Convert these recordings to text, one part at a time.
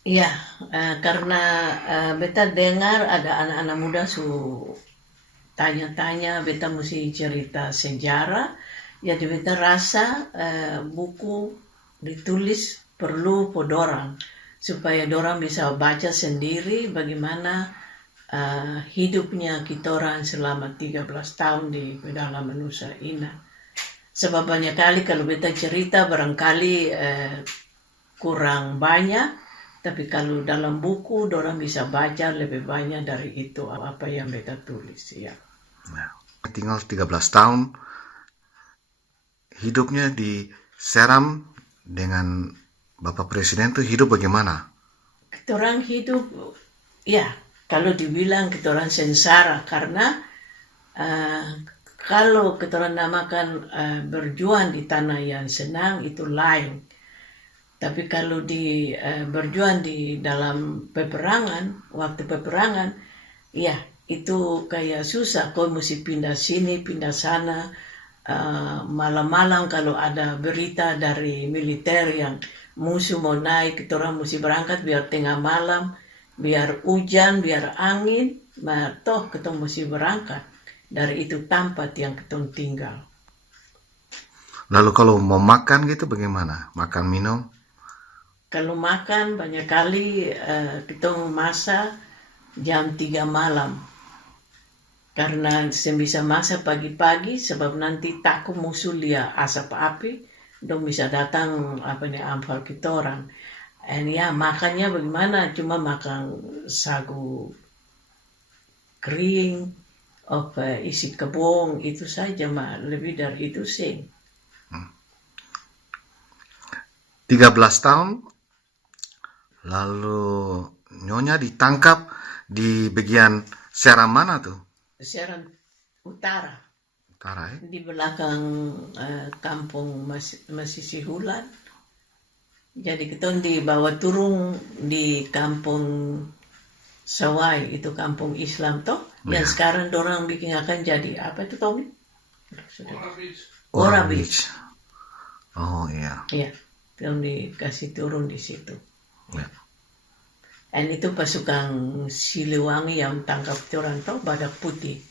Iya, karena beta dengar ada anak-anak muda su tanya-tanya, beta mesti cerita sejarah, jadi beta rasa buku ditulis perlu podorang supaya dorang bisa baca sendiri bagaimana hidupnya kitoran selama 13 tahun di pedalaman Nusa Ina. Sebab banyak kali kalau beta cerita barangkali kurang banyak, tapi kalau dalam buku dorang bisa baca lebih banyak dari itu apa yang beta tulis ya. Nah, tinggal 13 tahun hidupnya di Seram dengan Bapak Presiden tuh hidup bagaimana? Kitoran hidup ya kalau dibilang kitoran sengsara karena uh, kalau kitoran namakan berjuang di tanah yang senang itu lain. Tapi kalau di berjuang di dalam peperangan, waktu peperangan, ya itu kayak susah. Kau mesti pindah sini, pindah sana. Malam-malam kalau ada berita dari militer yang musuh mau naik, kita orang mesti berangkat biar tengah malam, biar hujan, biar angin, toh kita mesti berangkat. Dari itu tempat yang kita tinggal. Lalu kalau mau makan gitu bagaimana? Makan minum? Kalau makan banyak kali kita masak jam 3 malam. Karena saya bisa masak pagi-pagi sebab nanti takut musuh lihat asap api, dong bisa datang apa nih amfal kita orang. And ya makannya bagaimana? Cuma makan sagu kering, apa isi kebong itu saja mah lebih dari itu sih. 13 tahun lalu Nyonya ditangkap di bagian Seram mana tuh? Sekarang utara Utara ya? di belakang kampung masih Sihulan. Jadi kita dibawa turun di kampung Sawai itu kampung Islam toh yang Ya. sekarang dorang bikin akan jadi apa itu Tommy? Ora Ora Beach. Beach. Oh iya. Ya, yang dikasih turun di situ. Ya. Dan itu pasukan Siliwangi yang tangkap orang toh Badak Putih.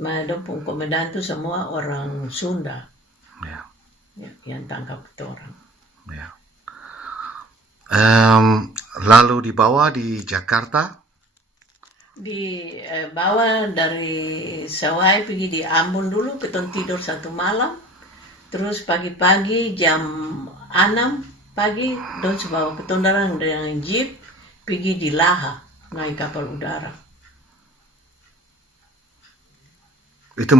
Madam pun komandan itu semua orang Sunda Ya. ya, yang tangkap orang. Ya. Em, lalu dibawa di Jakarta. Dibawa dari Sawai pergi di Ambon dulu, kita tidur satu malam. Terus pagi-pagi jam 6 pagi, don bawa ketondaran dengan jeep pergi di Laha, naik kapal udara. Itu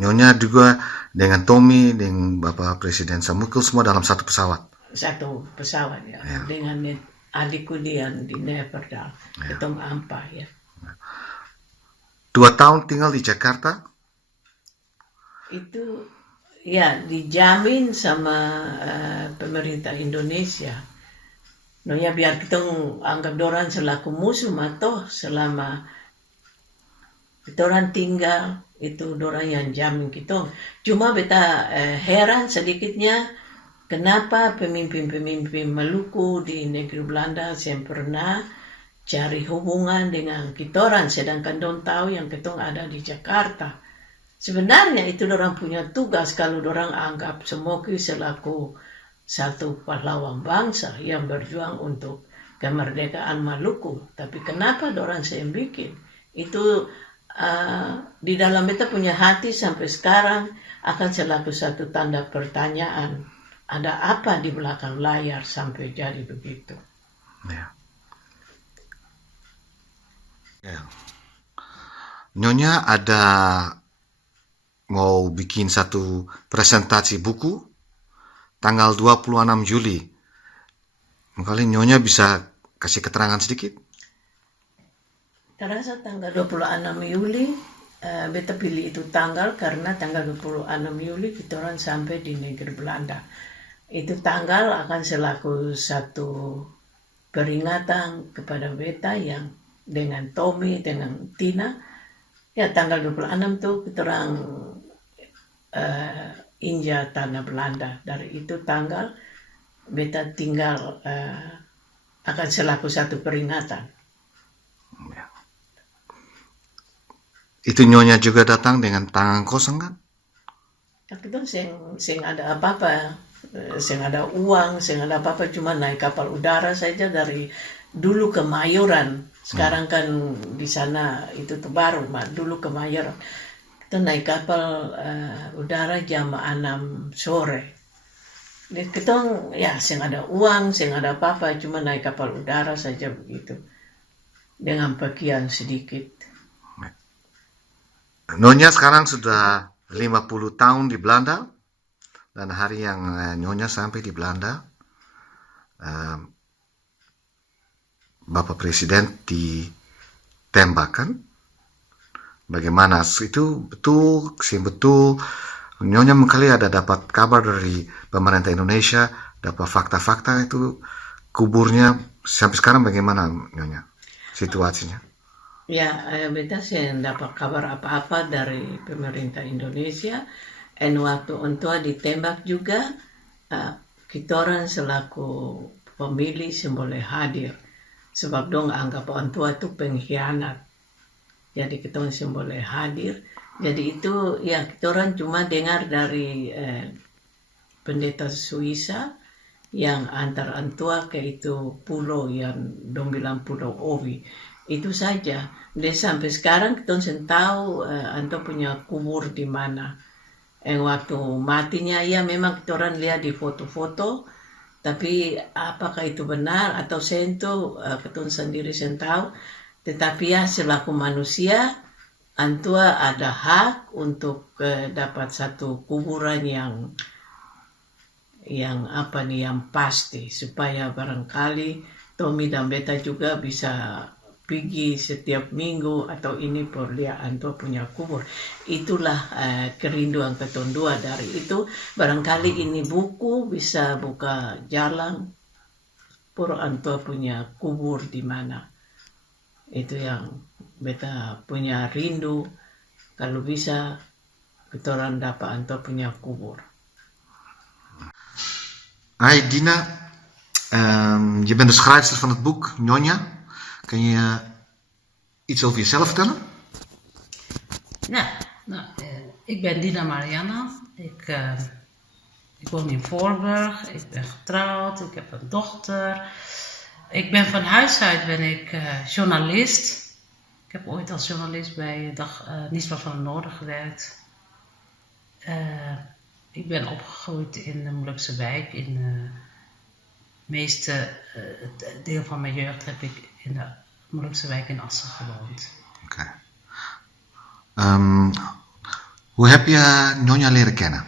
Nyonya juga dengan Tommy, dengan Bapak Presiden Samukul semua dalam satu pesawat. Satu pesawat ya, Ya. dengan adikku dia di Neperdal, ketemu Ampa ya. 2 tahun tinggal di Jakarta. Itu ya dijamin sama pemerintah Indonesia. Nonya biar kita anggap dorang selaku musuh atau selama kita orang tinggal itu dorang yang jamin kita. Cuma beta heran sedikitnya kenapa pemimpin-pemimpin Maluku di negeri Belanda yang pernah cari hubungan dengan kita orang sedangkan don tahu yang kita ada di Jakarta. Sebenarnya itu orang punya tugas kalau orang anggap Semoki selaku satu pahlawan bangsa yang berjuang untuk kemerdekaan Maluku. Tapi kenapa orang saya bikin? Itu di dalam beta punya hati sampai sekarang akan selaku satu tanda pertanyaan. Ada apa di belakang layar sampai jadi begitu? Ya. Ya. Nyonya ada mau bikin satu presentasi buku tanggal 26 Juli. Mungkin Nyonya bisa kasih keterangan sedikit? Terasa tanggal 26 Juli, beta pilih itu tanggal karena tanggal 26 Juli kita orang sampai di negeri Belanda. Itu tanggal akan selaku satu peringatan kepada beta yang dengan Tommy, dengan Tina. Ya tanggal 26 tuh kita orang injak tanah Belanda. Dari itu tanggal beta tinggal akan selaku satu peringatan. Ya. Itu Nyonya juga datang dengan tangan kosong kan? Ya, kita sing ada apa-apa, sing ada uang, sing ada apa-apa, cuma naik kapal udara saja dari dulu ke Mayoran. Sekarang kan di sana itu tuh baru, dulu ke Mayoran. Kita naik kapal udara jam 6 sore. Kita ya sing ada uang, sing ada apa-apa, cuma naik kapal udara saja begitu. Dengan pakaian sedikit. Nyonya sekarang sudah 50 tahun di Belanda, dan hari yang Nyonya sampai di Belanda, Bapak Presiden ditembakkan. Bagaimana itu betul, Nyonya kali ada dapat kabar dari pemerintah Indonesia, dapat fakta-fakta itu kuburnya sampai sekarang bagaimana Nyonya situasinya? Ya, beta saya dapat kabar apa-apa dari pemerintah Indonesia. Dan waktu ontua ditembak juga, kita orang selaku pemilih boleh hadir. Sebab dong anggap ontua itu pengkhianat. Jadi kita boleh hadir. Jadi itu ya kita orang cuma dengar dari pendeta Suisa yang antar antua ke itu pulau yang dong bilang Pulau Owi. Itu saja. Dan sampai sekarang kita tahu antua punya kubur di mana. Waktu matinya ya memang kita orang lihat di foto-foto, tapi apakah itu benar atau sentuh kita sendiri tahu. Tetapi ya selaku manusia, antua ada hak untuk dapat satu kuburan yang pasti, supaya barangkali Tommy dan Beta juga bisa pergi setiap minggu atau ini lihat antua punya kubur. Itulah kerinduan ketondua dari itu. Barangkali ini buku bisa buka jalan pur antua punya kubur di mana. Itu yang Beta punya rindu, kalau bisa kita orang dapat antua punya kubur. Hai Dina, je bent de schrijfster van het boek Nyonya. Kan je iets over jezelf vertellen? Ik ben Dina Marianna. Ik woon in Voorburg. Ik ben getrouwd. Ik heb een dochter. Ik ben van huis uit journalist. Ik heb ooit als journalist bij Nieuwsblad van het Noorden gewerkt. Ik ben opgegroeid in de Molukse wijk. In het meeste deel van mijn jeugd heb ik in de Molukse wijk in Assen gewoond. Oké. Hoe heb je Nyonya leren kennen?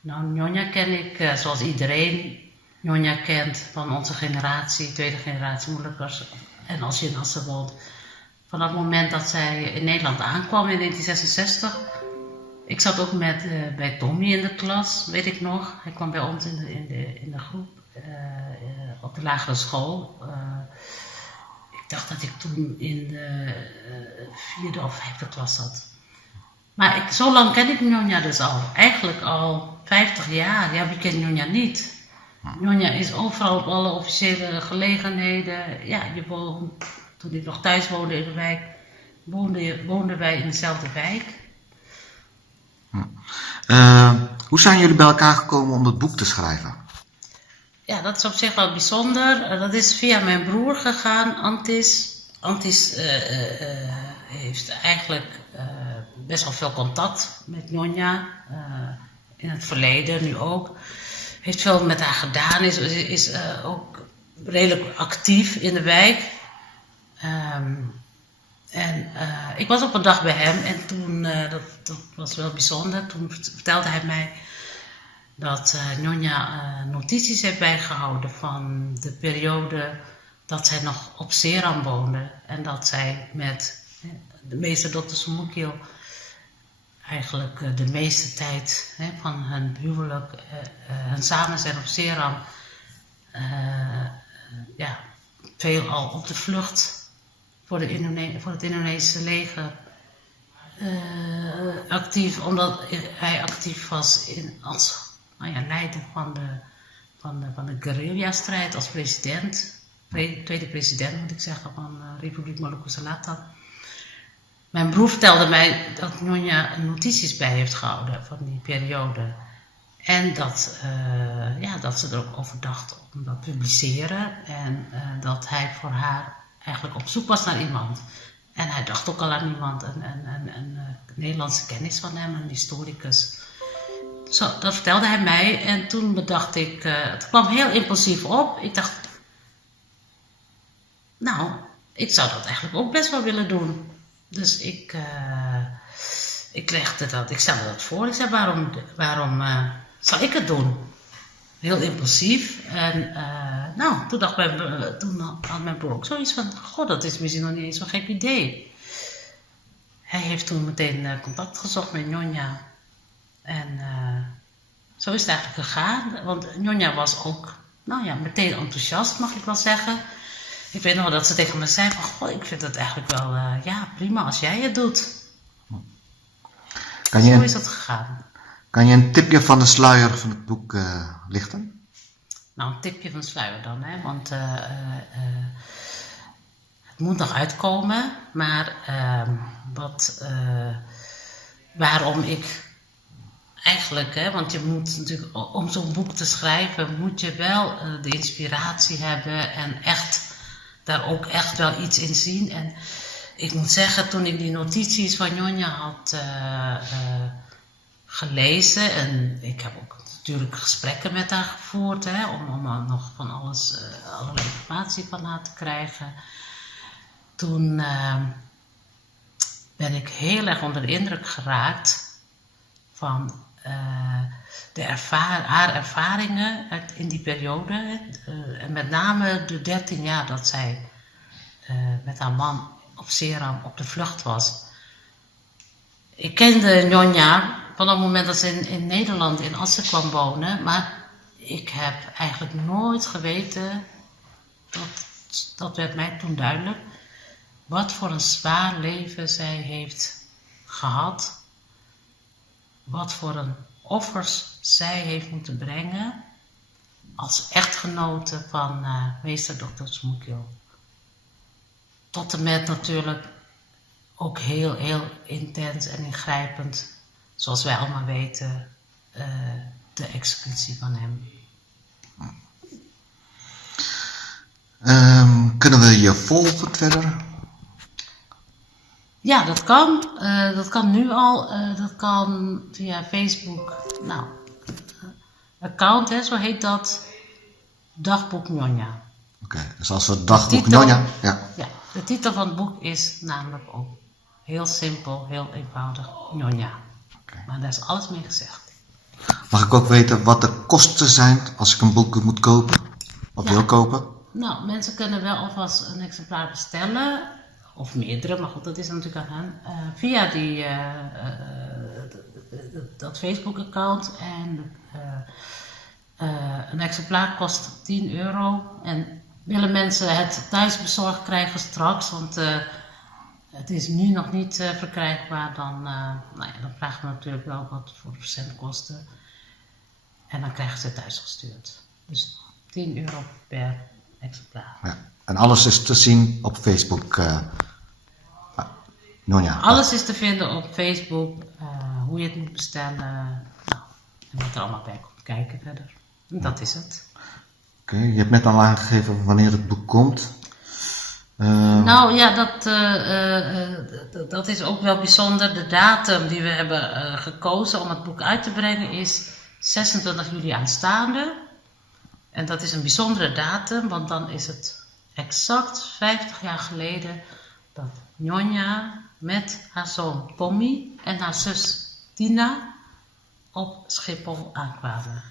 Nou, Nyonya ken ik zoals iedereen Nyonya kent van onze generatie, tweede generatie Molukers. En als je in Assen woont. Vanaf het moment dat zij in Nederland aankwam in 1966. Ik zat ook bij Tommy in de klas, weet ik nog. Hij kwam bij ons in de groep op de lagere school. Ik dacht dat ik toen in de 4e of 5e klas zat. Maar zo lang ken ik Nyonya dus al. Eigenlijk al 50 jaar. Ja, wie kent Nyonya niet? Nyonya is overal op alle officiële gelegenheden. Ja, toen ik nog thuis woonde in de wijk, woonden wij in dezelfde wijk. Hoe zijn jullie bij elkaar gekomen om dat boek te schrijven? Ja, dat is op zich wel bijzonder. Dat is via mijn broer gegaan, Antis. Antis heeft eigenlijk best wel veel contact met Nyonya. In het verleden, nu ook. Heeft veel met haar gedaan, is ook redelijk actief in de wijk. Ik was op een dag bij hem en toen, dat was wel bijzonder, toen vertelde hij mij dat Nyonya notities heeft bijgehouden van de periode dat zij nog op Seram woonde. En dat zij met de meester Dr. Sumukil eigenlijk de meeste tijd van hun huwelijk, hun samen zijn op Seram, veel al op de vlucht voor het Indonesische leger actief, omdat hij actief was als leider van de guerrilla-strijd als president. Tweede president moet ik zeggen van Republiek Maluku Selatan. Mijn broer vertelde mij dat Nyonya notities bij heeft gehouden van die periode. En dat ze er ook over dacht om dat te publiceren. En dat hij voor haar eigenlijk op zoek was naar iemand. En hij dacht ook al aan iemand, een Nederlandse kennis van hem, een historicus. Zo, dat vertelde hij mij en toen bedacht ik, het kwam heel impulsief op. Ik dacht, nou, ik zou dat eigenlijk ook best wel willen doen. Dus ik stelde dat voor. Ik zei, waarom zou ik het doen? Heel impulsief. En toen had mijn broer ook zoiets van, goh, dat is misschien nog niet eens zo'n gek idee. Hij heeft toen meteen contact gezocht met Nyonya. En zo is het eigenlijk gegaan. Want Nyonya was ook, meteen enthousiast, mag ik wel zeggen. Ik weet nog wel dat ze tegen me zei van, goh, ik vind het eigenlijk wel, prima als jij het doet. Zo is het gegaan. Kan je een tipje van de sluier van het boek lichten? Nou, een tipje van de sluier dan, hè, want het moet nog uitkomen, maar waarom ik eigenlijk, hè, want je moet natuurlijk, om zo'n boek te schrijven, moet je wel de inspiratie hebben en daar ook echt wel iets in zien. En ik moet zeggen, toen ik die notities van Nyonya had gelezen, en ik heb ook natuurlijk gesprekken met haar gevoerd, hè, om nog van allerlei informatie van haar te krijgen. Toen ben ik heel erg onder de indruk geraakt van haar ervaringen in die periode. En met name de 13 jaar dat zij met haar man op Seram op de vlucht was. Ik kende Nyonya van het moment dat ze in Nederland in Assen kwam wonen, maar ik heb eigenlijk nooit geweten, dat werd mij toen duidelijk, wat voor een zwaar leven zij heeft gehad, wat voor een offers zij heeft moeten brengen als echtgenote van meester Dr. Tsmukyo. Tot en met natuurlijk ook heel, heel intens en ingrijpend, zoals wij allemaal weten, de executie van hem. Kunnen we je volgen verder? Ja, dat kan. Dat kan nu al. Dat kan via Facebook. Nou, account, hè, zo heet dat. Dagboek Nyonya. Oké, dus als we Dagboek Nyonya... Ja, de titel van het boek is namelijk ook heel simpel, heel eenvoudig, Nyonya. Okay. Maar daar is alles mee gezegd. Mag ik ook weten wat de kosten zijn als ik een boek moet kopen? Of wil kopen? Nou, mensen kunnen wel alvast een exemplaar bestellen. Of meerdere, maar goed, dat is natuurlijk aan hen. Via dat Facebook-account. En een exemplaar kost €10. En willen mensen het thuis bezorgd krijgen straks, want het is nu nog niet verkrijgbaar, dan vragen we natuurlijk wel wat voor de verzendkosten. En dan krijgen ze het thuis gestuurd. Dus €10 per exemplaar. Ja. En alles is te zien op Facebook. Nyonya. Alles is te vinden op Facebook, hoe je het moet bestellen, en wat er allemaal bij komt kijken verder. En dat is het. Oké, je hebt net al aangegeven wanneer het boek komt. Dat is ook wel bijzonder. De datum die we hebben gekozen om het boek uit te brengen is 26 juli aanstaande. En dat is een bijzondere datum, want dan is het exact 50 jaar geleden dat Nyonya met haar zoon Tommy en haar zus Tina op Schiphol aankwamen.